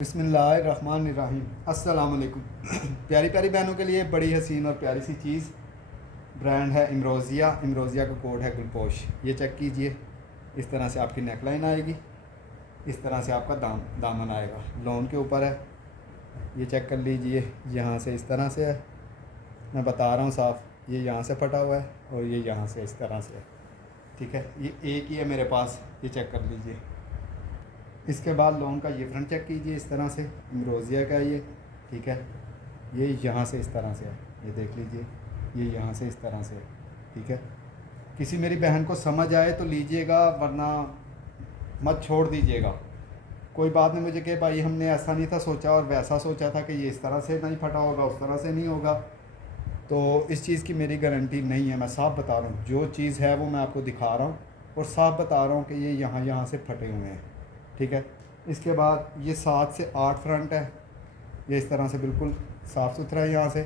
बिस्मिल्लाहिर्रहमानिर्रहीम। अस्सलाम वालेकुम। प्यारी प्यारी बहनों के लिए बड़ी हसीन और प्यारी सी चीज़, ब्रांड है इमरोज़िया। इमरोज़िया का कोड है गुलपोश। ये चेक कीजिए, इस तरह से आपकी नेकलाइन आएगी, इस तरह से आपका दामन आएगा, लोन के ऊपर है। ये चेक कर लीजिए, यहाँ से इस तरह से है, मैं बता रहा हूँ साफ़, ये यहाँ से फटा हुआ है और ये यहाँ से इस तरह से है। ठीक है, ये एक ही है मेरे पास, ये चेक कर लीजिए। इसके बाद लोन का ये फ्रंट चेक कीजिए, इस तरह से इमरोज़िया का ये, ठीक है। ये यहाँ से इस तरह से है, ये देख लीजिए, ये यहाँ से इस तरह से है, ठीक है। किसी मेरी बहन को समझ आए तो लीजिएगा, वरना मत छोड़ दीजिएगा। कोई बात नहीं मुझे कि भाई हमने ऐसा नहीं था सोचा और वैसा सोचा था कि ये इस तरह से नहीं फटा होगा, उस तरह से नहीं होगा, तो इस चीज़ की मेरी गारंटी नहीं है। मैं साफ बता रहा हूँ, जो चीज़ है वो मैं आपको दिखा रहा हूँ और साफ बता रहा हूँ कि ये यहाँ से फटे हुए हैं, ठीक है। इसके बाद ये 7 से 8 फ्रंट है, ये इस तरह से बिल्कुल साफ़ सुथरा है। यहाँ से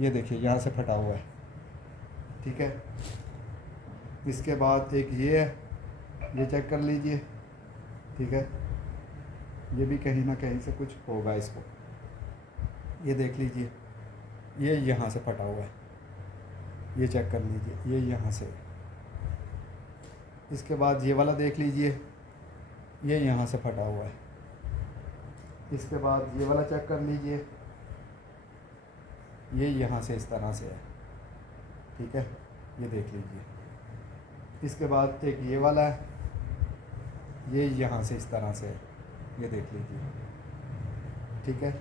ये देखिए, यहाँ से फटा हुआ है, ठीक है। इसके बाद एक ये है, ये चेक कर लीजिए, ठीक है। ये भी कहीं ना कहीं से कुछ होगा इसको, ये देख लीजिए, ये यहाँ से फटा हुआ है, ये चेक कर लीजिए, ये यहाँ से। इसके बाद ये वाला देख लीजिए, ये यहाँ से फटा हुआ है। इसके बाद ये वाला चेक कर लीजिए, ये यहाँ से इस तरह से है, ठीक है, ये देख लीजिए। इसके बाद एक ये वाला है, ये यहाँ से इस तरह से है, ये देख लीजिए, ठीक है।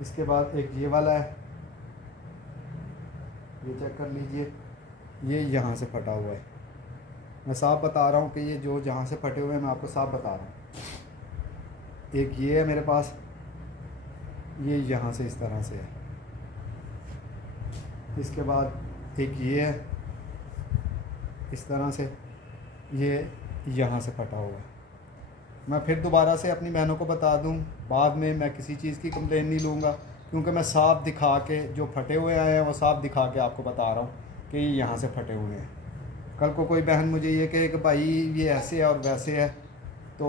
इसके बाद एक ये वाला है, ये चेक कर लीजिए, ये यहाँ से फटा हुआ है। मैं साफ बता रहा हूँ कि ये जो जहाँ से फटे हुए हैं मैं आपको साफ बता रहा हूँ। एक ये है मेरे पास, ये यहाँ से इस तरह से है। इसके बाद एक ये है, इस तरह से, ये यहाँ से फटा हुआ है। मैं फिर दोबारा से अपनी बहनों को बता दूँ, बाद में मैं किसी चीज़ की कंप्लेन नहीं लूँगा, क्योंकि मैं साफ दिखा के, जो फटे हुए आए हैं वो साफ दिखा के आपको बता रहा हूँ कि ये यहाँ से फटे हुए हैं। कल को कोई बहन मुझे ये कहे कि भाई ये ऐसे है और वैसे है, तो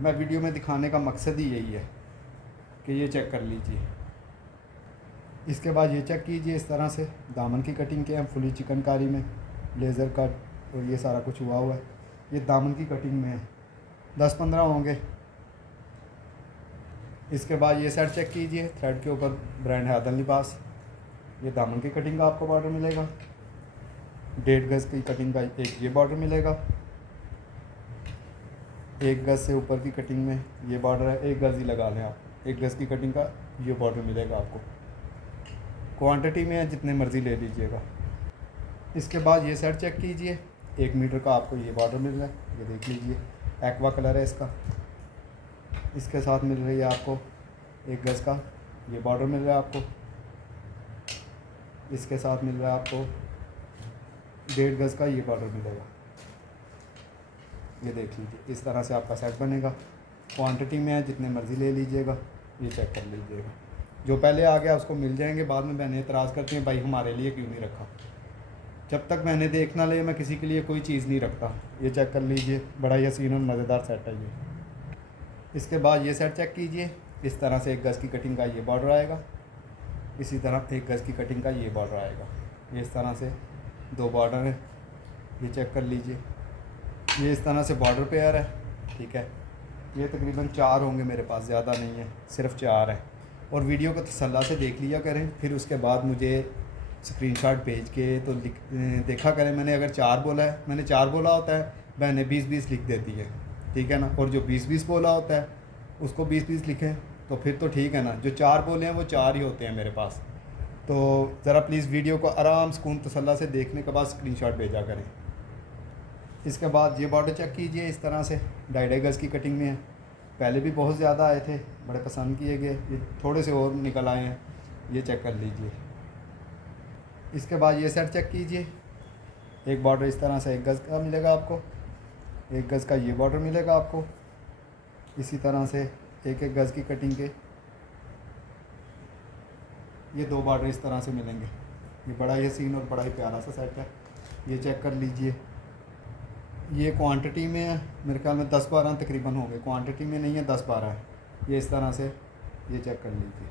मैं वीडियो में दिखाने का मकसद ही यही है कि ये चेक कर लीजिए। इसके बाद ये चेक कीजिए, इस तरह से दामन की कटिंग के हैं, फुली चिकनकारी में लेज़र कट और ये सारा कुछ हुआ है। ये दामन की कटिंग में है, 10-15 होंगे। इसके बाद ये सेट चेक कीजिए, थ्रेड के ऊपर ब्रांड है आदल लिबास। ये दामन की कटिंग का आपको बॉर्डर मिलेगा, 1.5 गज़ की कटिंग का एक ये बॉर्डर मिलेगा, 1 गज़ से ऊपर की कटिंग में ये बॉर्डर है, 1 गज़ ही लगा लें आप, 1 गज़ की कटिंग का ये बॉर्डर मिलेगा आपको। क्वांटिटी में है, जितने मर्ज़ी ले लीजिएगा। इसके बाद ये सेट चेक कीजिए, 1 मीटर का आपको ये बॉर्डर मिल रहा है, ये देख लीजिए, एक्वा कलर है इसका। इसके साथ मिल रही है आपको 1 गज़ का ये बॉर्डर मिल रहा है आपको। इसके साथ मिल रहा है आपको 1.5 गज़ का ये बॉर्डर मिलेगा, ये देख लीजिए। इस तरह से आपका सेट बनेगा, क्वांटिटी में है, जितने मर्ज़ी ले लीजिएगा, ये चेक कर लीजिएगा। जो पहले आ गया उसको मिल जाएंगे, बाद में बहनें एतराज़ करती हैं भाई हमारे लिए क्यों नहीं रखा। जब तक मैंने देख ना ले मैं किसी के लिए कोई चीज़ नहीं रखता। ये चेक कर लीजिए, बड़ा ही हसीन और मज़ेदार सेट है ये। इसके बाद ये सेट चेक कीजिए, इस तरह से 1 गज़ की कटिंग का ये बॉर्डर आएगा, इसी तरह 1 गज़ की कटिंग का ये बॉर्डर आएगा। ये इस तरह से 2 बॉर्डर हैं, ये चेक कर लीजिए। ये इस तरह से बॉर्डर पेयर है, ठीक है। ये तकरीबन 4 होंगे मेरे पास, ज़्यादा नहीं है, सिर्फ 4 हैं। और वीडियो को तसल्ला से देख लिया करें, फिर उसके बाद मुझे स्क्रीनशॉट भेज के तो देखा करें। मैंने अगर 4 बोला है, मैंने 4 बोला होता है, बहनें 20-20 लिख देती है, ठीक है ना। और जो 20-20 बोला होता है उसको 20-20 लिखें तो फिर तो ठीक है ना। जो 4 बोले हैं वो 4 ही होते हैं मेरे पास। तो ज़रा प्लीज़ वीडियो को आराम सुकून तसल्ला से देखने के बाद स्क्रीनशॉट भेजा करें। इसके बाद ये बॉर्डर चेक कीजिए, इस तरह से 2.5 गज़ की कटिंग में है। पहले भी बहुत ज़्यादा आए थे, बड़े पसंद किए गए, ये थोड़े से और निकल आए हैं, ये चेक कर लीजिए। इसके बाद ये सेट चेक कीजिए, एक बॉर्डर इस तरह से 1 गज़ का मिलेगा आपको, 1 गज़ का ये बॉर्डर मिलेगा आपको। इसी तरह से 1-1 गज़ की कटिंग के ये 2 बॉर्डर इस तरह से मिलेंगे। ये बड़ा ही हसीन और बड़ा ही प्यारा सा सेट है, ये चेक कर लीजिए। ये क्वांटिटी में है, मेरे ख्याल में 10-12 तकरीबन हो गए, क्वांटिटी में नहीं है, 10-12 है। ये इस तरह से ये चेक कर लीजिए,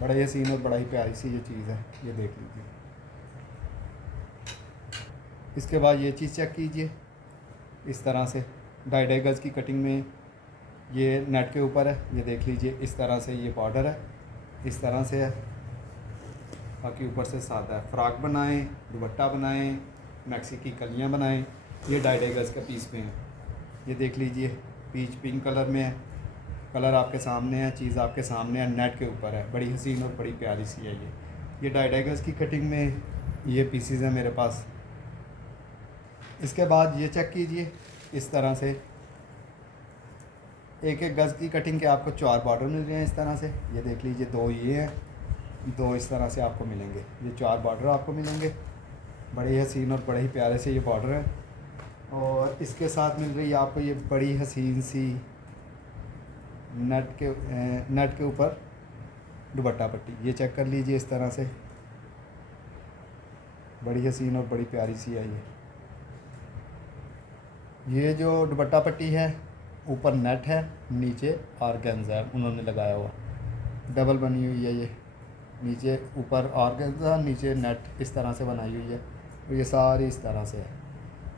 बड़ा ही हसीन और बड़ा ही प्यारी सी ये चीज़ है, ये देख लीजिए। इसके बाद ये चीज़ चेक कीजिए, इस तरह से 2.5 गज़ की कटिंग में ये नेट के ऊपर है, ये देख लीजिए। इस तरह से ये बॉर्डर है, इस तरह से है, बाकी ऊपर से सादा है। फ़्रॉक बनाएं, दुपट्टा बनाएं, मैक्सी की कलियां बनाएं, ये 2.5 गज़ का पीस में है। ये देख लीजिए, पीच पिंक कलर में है, कलर आपके सामने है, चीज़ आपके सामने है, नेट के ऊपर है, बड़ी हसीन और बड़ी प्यारी सी है ये 2.5 गज़ की कटिंग में ये पीसीज हैं मेरे पास। इसके बाद ये चेक कीजिए, इस तरह से 1-1 गज़ की कटिंग के आपको 4 बॉर्डर मिल रहे हैं इस तरह से, ये देख लीजिए। 2 ये हैं, 2 इस तरह से आपको मिलेंगे, ये 4 बॉर्डर आपको मिलेंगे। बड़े हसीन और बड़े ही प्यारे से ये बॉर्डर हैं। और इसके साथ मिल रही है आपको ये बड़ी हसीन सी नेट के ऊपर दुपट्टा पट्टी, ये चेक कर लीजिए। इस तरह से बड़ी हसीन और बड़ी प्यारी सी है ये जो दुपट्टा पट्टी है, ऊपर नेट है, नीचे ऑर्गेन्जा है उन्होंने लगाया हुआ, डबल बनी हुई है ये, नीचे ऊपर ऑर्गेन्जा, नीचे नेट इस तरह से बनाई हुई है। तो ये सारी इस तरह से है,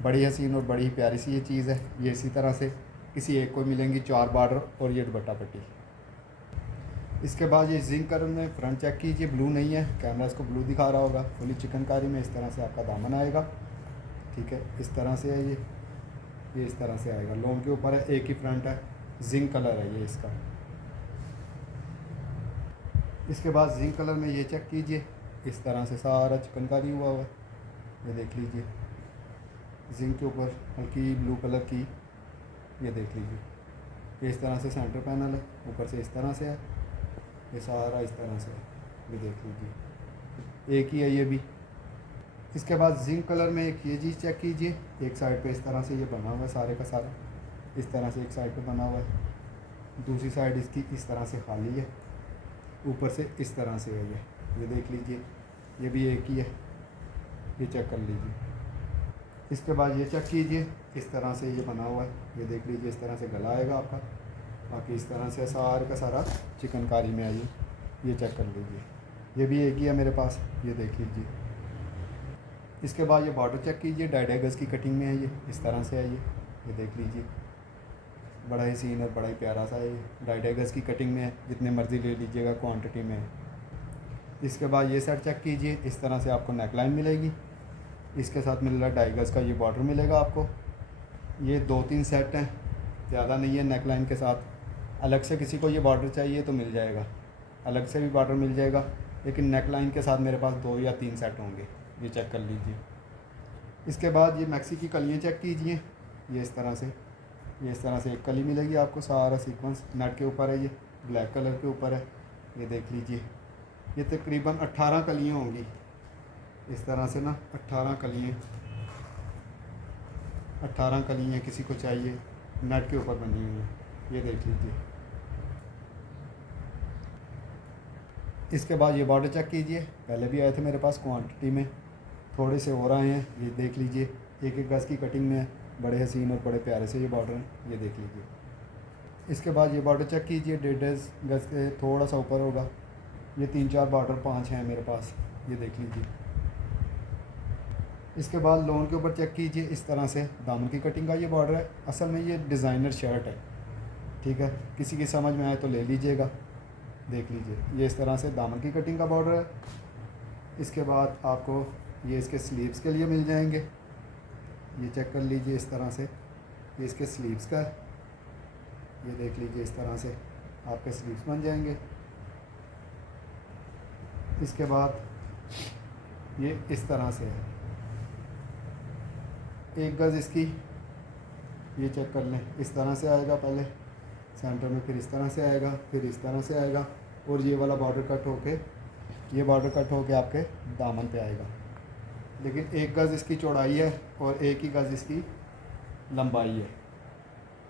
बड़ी हसीन और बड़ी प्यारी सी ये चीज़ है। ये इसी तरह से किसी एक को मिलेंगी 4 बॉर्डर और ये दुपट्टा पट्टी। इसके बाद ये जिंक कलर में फ्रंट चेक कीजिए, ब्लू नहीं है, कैमरा इसको ब्लू दिखा रहा होगा। फुली चिकनकारी में इस तरह से आपका दामन आएगा, ठीक है, इस तरह से है ये इस तरह से आएगा। लोन के ऊपर है, एक ही फ्रंट है, जिंक कलर है ये इसका। इसके बाद जिंक कलर में ये चेक कीजिए, इस तरह से सारा चिकनकारी हुआ हुआ है, ये देख लीजिए। जिंक के ऊपर हल्की ब्लू कलर की, ये देख लीजिए। ये इस तरह से सेंटर पैनल है, ऊपर से इस तरह से है, ये सारा इस तरह से है, ये देख लीजिए। एक ही है ये भी। इसके बाद जिंक कलर में एक ये चीज़ चेक कीजिए, एक साइड पे इस तरह से ये बना हुआ है, सारे का सारा इस तरह से एक साइड पे बना हुआ है, दूसरी साइड इसकी इस तरह से खाली है, ऊपर से इस तरह से है ये देख लीजिए। ये भी एक ही है, ये चेक कर लीजिए। इसके बाद ये चेक कीजिए, इस तरह से ये बना हुआ है, ये देख लीजिए। इस तरह से गला आएगा आपका, बाकी इस तरह से सारे का सारा चिकनकारी में है ये चेक कर लीजिए। ये भी एक ही है मेरे पास, ये देख लीजिए। इसके बाद ये बॉर्डर चेक कीजिए, 2.5 गज़ की कटिंग में है ये, इस तरह से है ये देख लीजिए। बड़ा ही सीन और बड़ा ही प्यारा सा है ये, 2.5 गज़ की कटिंग में है, जितने मर्ज़ी ले लीजिएगा क्वांटिटी में है। इसके बाद ये सेट चेक कीजिए, इस तरह से आपको नेकलाइन मिलेगी, इसके साथ मिल रहा है 2.5 गज़ का ये बॉर्डर मिलेगा आपको। ये 2-3 सेट हैं, ज़्यादा नहीं है। नेकलाइन के साथ अलग से किसी को ये बॉर्डर चाहिए तो मिल जाएगा, अलग से भी बॉर्डर मिल जाएगा, लेकिन नेकलाइन के साथ मेरे पास 2 या 3 सेट होंगे, ये चेक कर लीजिए। इसके बाद ये मैक्सी की कलियाँ चेक कीजिए, ये इस तरह से, ये इस तरह से एक कली मिलेगी आपको, सारा सीक्वेंस नेट के ऊपर है, ये ब्लैक कलर के ऊपर है, ये देख लीजिए। ये तकरीबन 18 कलियाँ होंगी इस तरह से ना, 18 कलियाँ किसी को चाहिए, नेट के ऊपर बनी हुई है, ये देख लीजिए। इसके बाद ये बॉर्डर चेक कीजिए, पहले भी आए थे मेरे पास क्वांटिटी में, थोड़े से और आए हैं, ये देख लीजिए। 1-1 गज़ की कटिंग में है, बड़े हसीन और बड़े प्यारे से ये बॉर्डर हैं, ये देख लीजिए। इसके बाद ये बॉर्डर चेक कीजिए, 1.5 गज़ के थोड़ा सा ऊपर होगा, ये 3-4 बॉर्डर 5 हैं मेरे पास, ये देख लीजिए। इसके बाद लोन के ऊपर चेक कीजिए, इस तरह से दामन की कटिंग का ये बॉर्डर है। असल में ये डिज़ाइनर शर्ट है, ठीक है, किसी की समझ में आए तो ले लीजिएगा, देख लीजिए। ये इस तरह से दामन की कटिंग का बॉर्डर है। इसके बाद आपको ये इसके स्लीव्स के लिए मिल जाएंगे, ये चेक कर लीजिए। इस तरह से ये इसके स्लीव्स का है, ये देख लीजिए। इस तरह से आपके स्लीव्स बन जाएंगे। इसके बाद ये इस तरह से है, 1 गज़ इसकी, ये चेक कर लें। इस तरह से आएगा पहले सेंटर में, फिर इस तरह से आएगा, फिर इस तरह से आएगा, और ये वाला बॉर्डर कट होके, ये बॉर्डर कट होके आपके दामन पे आएगा। लेकिन 1 गज़ इसकी चौड़ाई है और 1 ही गज़ इसकी लंबाई है,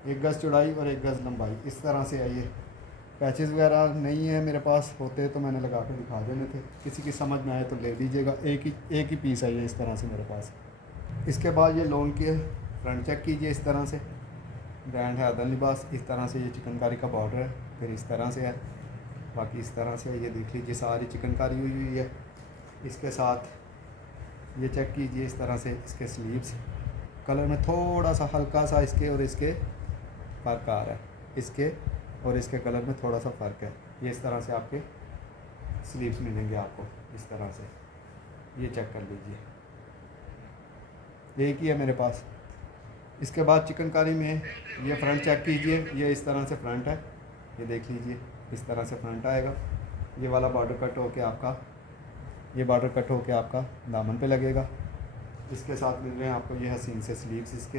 1 गज़ चौड़ाई और 1 गज़ लंबाई, इस तरह से है ये। पैचेस वगैरह नहीं है मेरे पास, होते तो मैंने लगा कर दिखा देने थे, किसी की समझ में आए तो ले लीजिएगा। एक ही पीस है ये इस तरह से मेरे पास। इसके बाद ये लोन के फ्रंट चेक कीजिए, इस तरह से ब्रांड है अदल लिबास, इस तरह से ये चिकनकारी का बॉर्डर है, फिर इस तरह से है, बाकी इस तरह से है। ये देख लीजिए सारी चिकनकारी हुई हुई है। इसके साथ ये चेक कीजिए इस तरह से इसके स्लीव्स कलर में थोड़ा सा हल्का सा इसके और इसके फ़र्क आ रहा है, इसके और इसके कलर में थोड़ा सा फ़र्क है। ये इस तरह से आपके स्लीव्स मिलेंगे आपको इस तरह से, ये चेक कर लीजिए, एक ही है मेरे पास। इसके बाद चिकनकारी में ये फ्रंट चेक कीजिए, ये इस तरह से फ्रंट है, ये देख लीजिए इस तरह से फ्रंट आएगा। ये वाला बॉर्डर कट होके आपका, ये बॉर्डर कट होके आपका दामन पे लगेगा। इसके साथ मिल रहे हैं आपको ये हसीन से स्लीव्स इसके,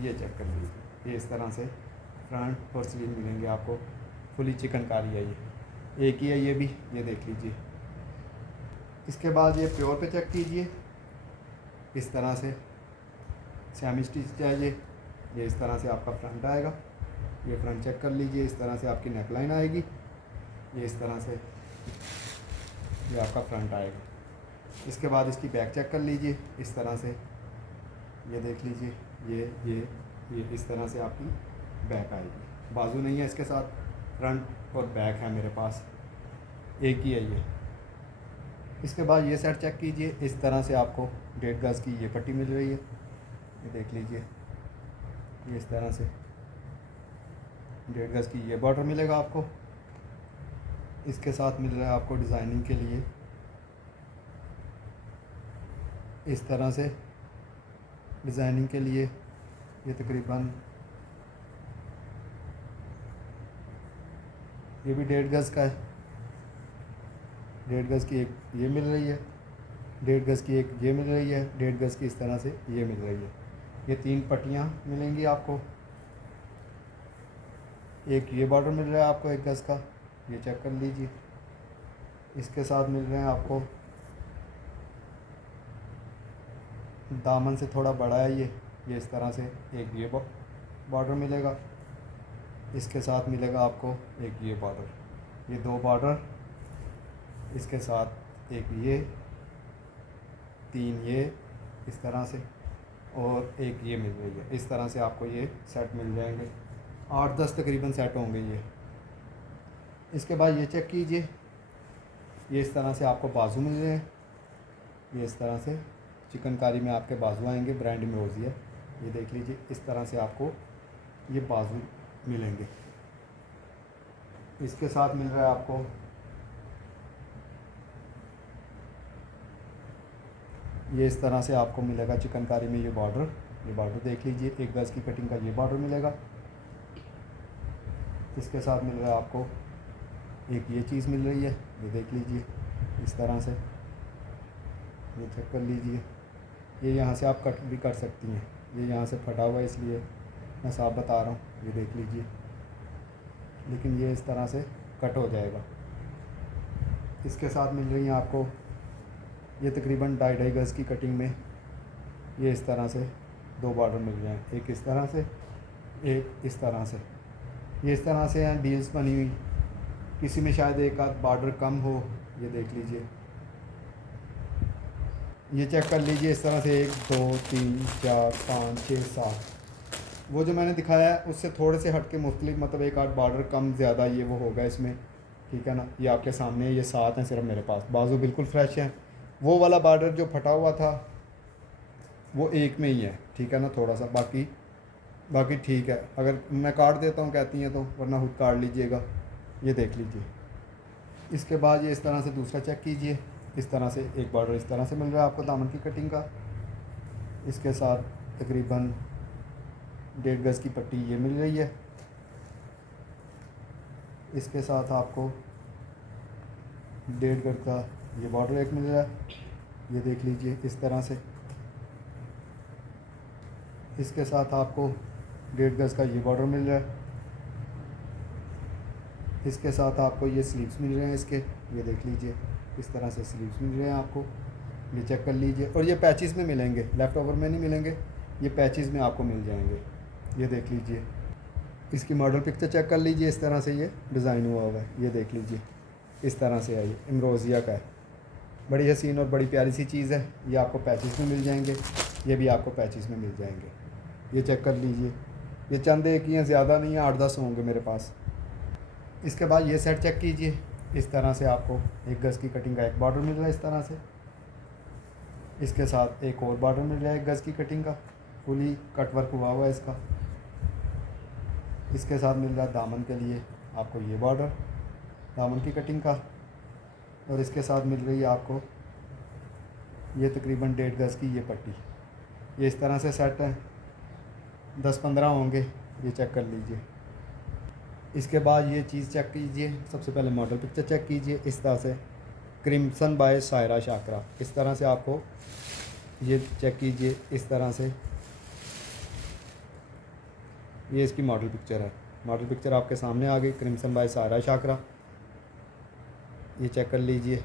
ये चेक कर लीजिए, ये इस तरह से फ्रंट और स्लीव मिलेंगे आपको। फुली चिकनकारी है, ये एक ही है ये भी, ये देख लीजिए। इसके बाद ये प्योर पे चेक कीजिए, इस तरह से सेमी स्टिच चाहिए, ये इस तरह से आपका फ्रंट आएगा। ये फ्रंट चेक कर लीजिए, इस तरह से आपकी नेक लाइन आएगी, ये इस तरह से ये आपका फ्रंट आएगा। इसके बाद इसकी बैक चेक कर लीजिए इस तरह से, ये देख लीजिए, ये इस तरह से आपकी बैक आएगी। बाजू नहीं है इसके साथ, फ्रंट और बैक है मेरे पास, एक ही है ये। इसके बाद ये सेट चेक कीजिए, इस तरह से आपको 1.5 गज की ये पट्टी मिल रही है, ये देख लीजिए, ये इस तरह से 1.5 गज की ये बॉर्डर मिलेगा आपको। इसके साथ मिल रहा है आपको डिज़ाइनिंग के लिए इस तरह से, डिज़ाइनिंग के लिए ये तकरीबन ये भी 1.5 गज का है, 1.5 गज की एक ये मिल रही है, 1.5 गज की एक ये मिल रही है, 1.5 गज की इस तरह से ये मिल रही है। ये 3 पट्टियाँ मिलेंगी आपको। एक ये बॉर्डर मिल रहा है आपको 1 गज का, ये चेक कर लीजिए। इसके साथ मिल रहे हैं आपको, दामन से थोड़ा बड़ा है ये इस तरह से एक ये बॉर्डर मिलेगा। इसके साथ मिलेगा आपको एक ये बॉर्डर, ये 2 बॉर्डर, इसके साथ एक ये 3 ये इस तरह से, और एक ये मिल रही है। इस तरह से आपको ये सेट मिल जाएंगे, 8-10 तकरीबन सेट होंगे ये। इसके बाद ये चेक कीजिए, ये इस तरह से आपको बाजू मिल रहे हैं, ये इस तरह से चिकनकारी में आपके बाजू आएंगे, ब्रांड इम्रोज़िया, ये देख लीजिए, इस तरह से आपको ये बाजू मिलेंगे। इसके साथ मिल रहा है आपको ये इस तरह से आपको मिलेगा चिकनकारी में ये बॉर्डर देख लीजिए, 1 गज की कटिंग का ये बॉर्डर मिलेगा। इसके साथ मिल रहा है आपको एक ये चीज़ मिल रही है, ये देख लीजिए इस तरह से, ये चेक कर लीजिए। ये यहाँ से आप कट भी कर सकती हैं, ये यहाँ से फटा हुआ है इसलिए मैं साफ बता रहा हूँ, ये देख लीजिए, लेकिन ये इस तरह से कट हो जाएगा। इसके साथ मिल रही हैं आपको ये तकरीबन 2.5 गज की कटिंग में, ये इस तरह से 2 बॉर्डर मिल रहे हैं, एक इस तरह से, एक इस तरह से। ये इस तरह से हैं डील्स बनी हुई, किसी में शायद एक आध बॉर्डर कम हो, ये देख लीजिए, ये चेक कर लीजिए इस तरह से 1 2 3 4 5 6 7, वो जो मैंने दिखाया है उससे थोड़े से हट के मुख्तलिफ, मतलब एक आध बॉर्डर कम ज़्यादा ये वो होगा इसमें, ठीक है ना। ये आपके सामने ये 7 हैं सिर्फ मेरे पास, बाजू बिल्कुल फ्रेश हैं। वो वाला बॉर्डर जो फटा हुआ था वो एक में ही है, ठीक है ना, थोड़ा सा, बाकी ठीक है। अगर मैं काट देता हूँ कहती हैं तो, वरना खुद काट लीजिएगा, ये देख लीजिए। इसके बाद ये इस तरह से दूसरा चेक कीजिए, इस तरह से एक बॉर्डर इस तरह से मिल रहा है आपको दामन की कटिंग का। इसके साथ तकरीबन 1.5 गज की पट्टी ये मिल रही है। इसके साथ आपको 1.5 गज का ये बॉर्डर एक मिल रहा है, ये देख लीजिए इस तरह से। इसके साथ आपको 1.5 गज का ये बॉर्डर मिल रहा है। इसके साथ आपको ये स्लीव्स मिल रहे हैं इसके, ये देख लीजिए इस तरह से स्लीव्स मिल रहे हैं आपको, ये चेक कर लीजिए। और ये पैचेस में मिलेंगे, लेफ़्ट ओवर में नहीं मिलेंगे, ये पैचेस में आपको मिल जाएंगे, ये देख लीजिए। इसकी मॉडल पिक्चर चेक कर लीजिए, इस तरह से ये डिज़ाइन हुआ हुआ है, ये देख लीजिए इस तरह से है, ये इम्रोज़िया का है। बड़ी हसीन और बड़ी प्यारी सी चीज़ है, ये आपको पैचेस में मिल जाएंगे, ये भी आपको पैचेस में मिल जाएंगे, ये चेक कर लीजिए। ये चंद एक ही हैं, ज़्यादा नहीं है, 8-10 होंगे मेरे पास। इसके बाद ये सेट चेक कीजिए। इस तरह से आपको 1 गज़ की कटिंग का एक बॉर्डर मिल रहा है इस तरह से। इसके साथ एक और बॉर्डर मिल रहा है 1 गज़ की कटिंग का, फुली कट वर्क हुआ हुआ है इसका। इसके साथ मिल रहा है दामन के लिए आपको ये बॉर्डर दामन की कटिंग का, और इसके साथ मिल रही है आपको ये तकरीबन 1.5 गज़ की ये पट्टी। ये इस तरह से सेट है, 10-15 होंगे, ये चेक कर लीजिए। इसके बाद ये चीज़ चेक कीजिए। सबसे पहले मॉडल पिक्चर चेक कीजिए। इस तरह से क्रिम्सन बाय सायरा शाकरा, इस तरह से आपको ये चेक कीजिए। इस तरह से ये इसकी मॉडल पिक्चर है। मॉडल पिक्चर आपके सामने आ गई, क्रिम्सन बाय सायरा शाकरा, ये चेक कर लीजिए।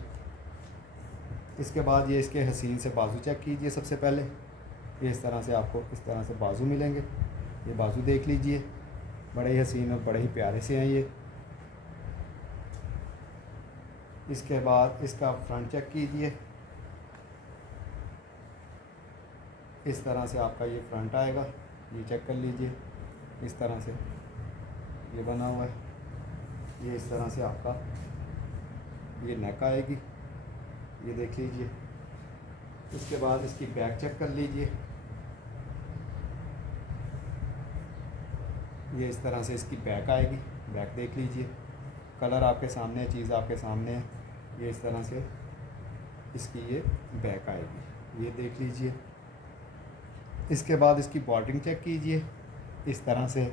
इसके बाद ये इसके हसीन से बाजू चेक कीजिए। सबसे पहले ये इस तरह से आपको इस तरह से बाजू मिलेंगे। ये बाजू देख लीजिए, बड़े ही हसीन और बड़े ही प्यारे से हैं ये। इसके बाद इसका फ्रंट चेक कीजिए। इस तरह से आपका ये फ्रंट आएगा, ये चेक कर लीजिए। इस तरह से ये बना हुआ है, ये इस तरह से आपका ये नेक आएगी, ये देख लीजिए। इसके बाद इसकी बैक चेक कर लीजिए। ये इस तरह से इसकी बैक आएगी, बैक देख लीजिए। कलर आपके सामने है, चीज़ आपके सामने है। ये इस तरह से इसकी ये बैक आएगी, ये देख लीजिए। इसके बाद इसकी बॉर्डरिंग चेक कीजिए। इस तरह से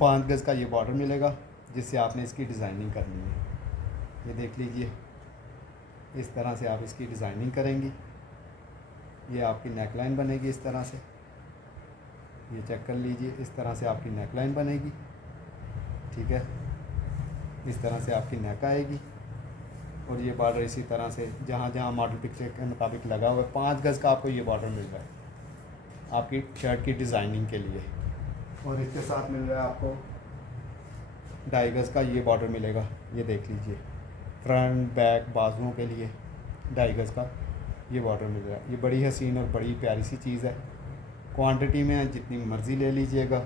5 गज़ का ये बॉर्डर मिलेगा, जिससे आपने इसकी डिज़ाइनिंग करनी है। ये देख लीजिए, इस तरह से आप इसकी डिज़ाइनिंग करेंगी। ये आपकी नेक लाइन बनेगी इस तरह से, ये चेक कर लीजिए। इस तरह से आपकी नेक लाइन बनेगी, ठीक है। इस तरह से आपकी नेक आएगी, और ये बॉर्डर इसी तरह से जहाँ जहाँ मॉडल पिक्चर के मुताबिक लगा हुआ है। 5 गज़ का आपको ये बॉर्डर मिल रहा है आपकी शर्ट की डिज़ाइनिंग के लिए। और इसके साथ मिल रहा है आपको 2.5 गज़ का ये बॉर्डर मिलेगा, ये देख लीजिए। फ्रंट बैक बाजुओं के लिए 2.5 गज़ का ये बॉर्डर मिल रहा है। ये बड़ी हसीन और बड़ी प्यारी सी चीज़ है। क्वांटिटी में जितनी मर्ज़ी ले लीजिएगा।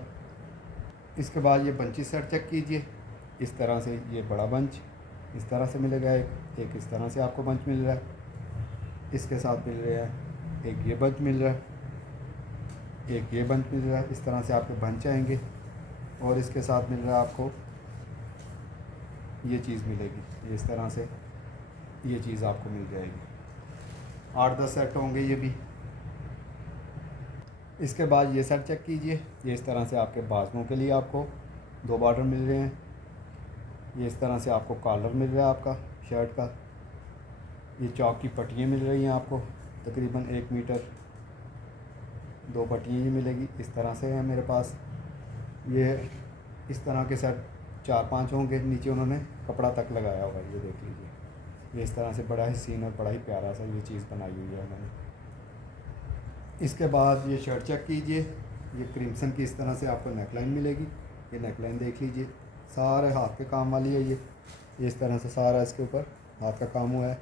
इसके बाद ये बंची सेट चेक कीजिए। इस तरह से ये बड़ा बंच इस तरह से मिलेगा, एक इस तरह से आपको बंच मिल रहा है। इसके साथ मिल रहा है एक ये बंच मिल रहा है, एक ये बंच मिल रहा है। इस तरह से आपके बंच आएंगे, और इसके साथ मिल रहा है आपको ये चीज़ मिलेगी। ये इस तरह से ये चीज़ आपको मिल जाएगी। 8-10 सेट होंगे ये भी। इसके बाद ये सेट चेक कीजिए। ये इस तरह से आपके बाजुओं के लिए आपको 2 बॉर्डर मिल रहे हैं। ये इस तरह से आपको कॉलर मिल रहा है आपका शर्ट का। ये चौक की पट्टियाँ मिल रही हैं आपको, तकरीबन 1 मीटर 2 पट्टियाँ ये मिलेगी। इस तरह से है मेरे पास। ये इस तरह के सेट 4-5 होंगे। नीचे उन्होंने कपड़ा तक लगाया हुआ है, ये देख लीजिए। ये इस तरह से बड़ा ही सीन और बड़ा ही प्यारा सा ये चीज़ बनाई हुई है उन्होंने। इसके बाद ये शर्ट चेक कीजिए। ये क्रिम्सन की इस तरह से आपको नेकलाइन मिलेगी। ये नेकलाइन देख लीजिए, सारे हाथ के काम वाली है ये इस तरह से सारा इसके ऊपर हाथ का काम हुआ है।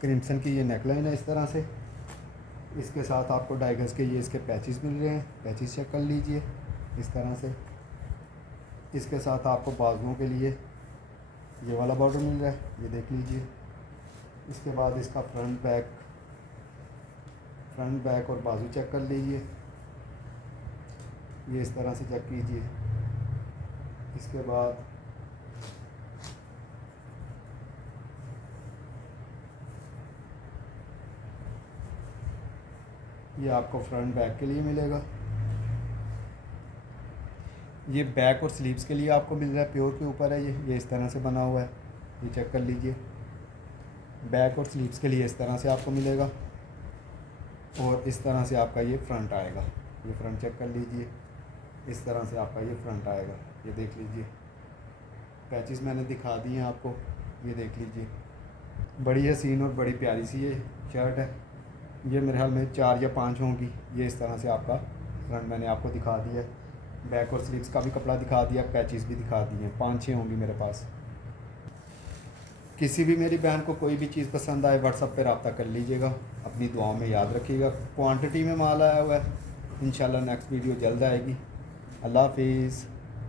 क्रिम्सन की ये नेकलाइन है इस तरह से। इसके साथ आपको 2.5 गज़ के ये इसके पैचेस मिल रहे हैं, पैचेस चेक कर लीजिए इस तरह से। इसके साथ आपको बाजुओं के लिए ये वाला बॉर्डर मिल रहा है, ये देख लीजिए। इसके बाद इसका फ्रंट बैक और बाजू चेक कर लीजिए, ये इस तरह से चेक कीजिए। इसके बाद ये आपको फ्रंट बैक के लिए मिलेगा। ये बैक और स्लीव्स के लिए आपको मिल रहा है, प्योर के ऊपर है ये इस तरह से बना हुआ है, ये चेक कर लीजिए। बैक और स्लीव्स के लिए इस तरह से आपको मिलेगा, और इस तरह से आपका ये फ्रंट आएगा। ये फ्रंट चेक कर लीजिए, इस तरह से आपका ये फ्रंट आएगा, ये देख लीजिए। पैचेस मैंने दिखा दिए हैं आपको, ये देख लीजिए। बड़ी हसीन और बड़ी प्यारी सी ये शर्ट है। ये मेरे ख्याल में 4 या 5 होंगी। ये इस तरह से आपका फ्रंट मैंने आपको दिखा दिया, बैक और स्लीव्स का भी कपड़ा दिखा दिया, पैचेस भी दिखा दिए। 5-6 होंगी मेरे पास। किसी भी मेरी बहन को कोई भी चीज़ पसंद आए व्हाट्सएप पे रब्ता कर लीजिएगा। अपनी दुआओं में याद रखिएगा। क्वांटिटी में माल आया हुआ है, इंशाल्लाह नेक्स्ट वीडियो जल्द आएगी। अल्लाह हाफिज़।